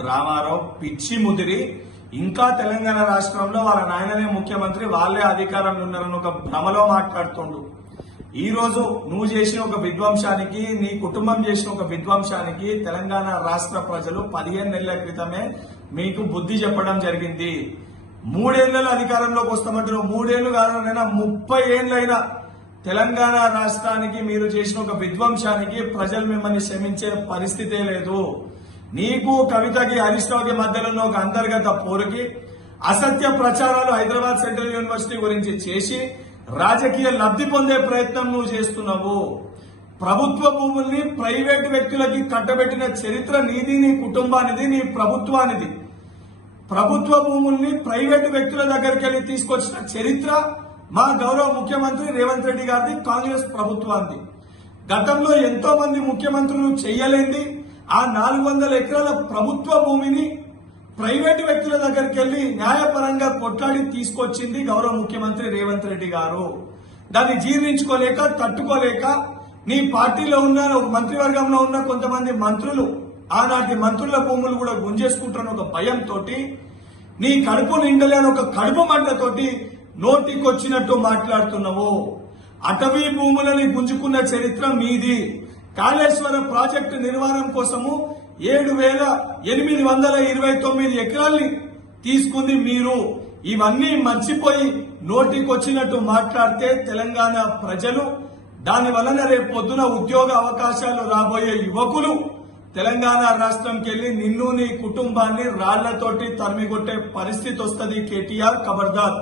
డ్రామారావు పిచ్చి ముదిరి ఇంకా తెలంగాణ రాష్ట్రంలో వాళ్ళ నాయననే ముఖ్యమంత్రి, వాళ్ళే అధికారంలో ఉన్నారని ఒక భ్రమలో మాట్లాడుతుండు. ఈ రోజు నువ్వు చేసిన ఒక విధ్వంసానికి, నీ కుటుంబం చేసిన ఒక విధ్వంసానికి తెలంగాణ రాష్ట్ర ప్రజలు 15 నెలల క్రితమే మీకు బుద్ధి చెప్పడం జరిగింది. 3 ఏళ్లలో అధికారంలోకి వస్తామంటారు. 3 ఏళ్లు కాదనైనా 30 ఏళ్లైనా తెలంగాణ రాష్ట్రానికి మీరు చేసిన ఒక విధ్వంసానికి ప్రజలు మిమ్మల్ని క్షమించే పరిస్థితే లేదు. నీకు కవితకి హరీష్ రావుకి మధ్యలో ఉన్న ఒక అంతర్గత పోరుకి అసత్య ప్రచారాలు హైదరాబాద్ సెంట్రల్ యూనివర్సిటీ గురించి చేసి రాజకీయ లబ్ధి పొందే ప్రయత్నం నువ్వు చేస్తున్నావు. ప్రభుత్వ భూముల్ని ప్రైవేటు వ్యక్తులకి కట్టబెట్టిన చరిత్ర నీది, నీ కుటుంబానిది, నీ ప్రభుత్వానిది. ప్రభుత్వ భూముల్ని ప్రైవేటు వ్యక్తుల దగ్గరికి వెళ్లి తీసుకొచ్చిన చరిత్ర మా గౌరవ ముఖ్యమంత్రి రేవంత్ రెడ్డి గారిది, కాంగ్రెస్ ప్రభుత్వానికి. గతంలో ఎంతో మంది ముఖ్యమంత్రులు చెయ్యలేంది ఆ 400 ఎకరాల ప్రభుత్వ భూమిని ప్రైవేటు వ్యక్తుల దగ్గరికి వెళ్లి న్యాయపరంగా కొట్లాడి తీసుకొచ్చింది గౌరవ ముఖ్యమంత్రి రేవంత్ రెడ్డి గారు. దాన్ని జీర్ణించుకోలేక, తట్టుకోలేక నీ పార్టీలో ఉన్న ఒక మంత్రివర్గంలో ఉన్న కొంతమంది మంత్రులు ఆనాటి మంత్రుల భూములు కూడా గుంజేసుకుంటున్న ఒక భయంతో, నీ కడుపు నిండలేని ఒక కడుపు మంటతోటి నోటికొచ్చినట్టు మాట్లాడుతున్నావు. అటవీ భూములని గుంజుకున్న చరిత్ర మీది. కాళేశ్వర ప్రాజెక్టు నిర్మాణం కోసము 7,829 ఎకరాల్ని తీసుకుంది మీరు. ఇవన్నీ మర్చిపోయి నోటికొచ్చినట్టు మాట్లాడితే తెలంగాణ ప్రజలు, దాని వలన రేపు పొద్దున ఉద్యోగ అవకాశాలు రాబోయే యువకులు తెలంగాణ రాష్ట్రంకి వెళ్లి నిన్ను, నీ కుటుంబాన్ని రాళ్లతోటి తరిమికొట్టే పరిస్థితి వస్తుంది. కేటీఆర్, ఖబర్దార్.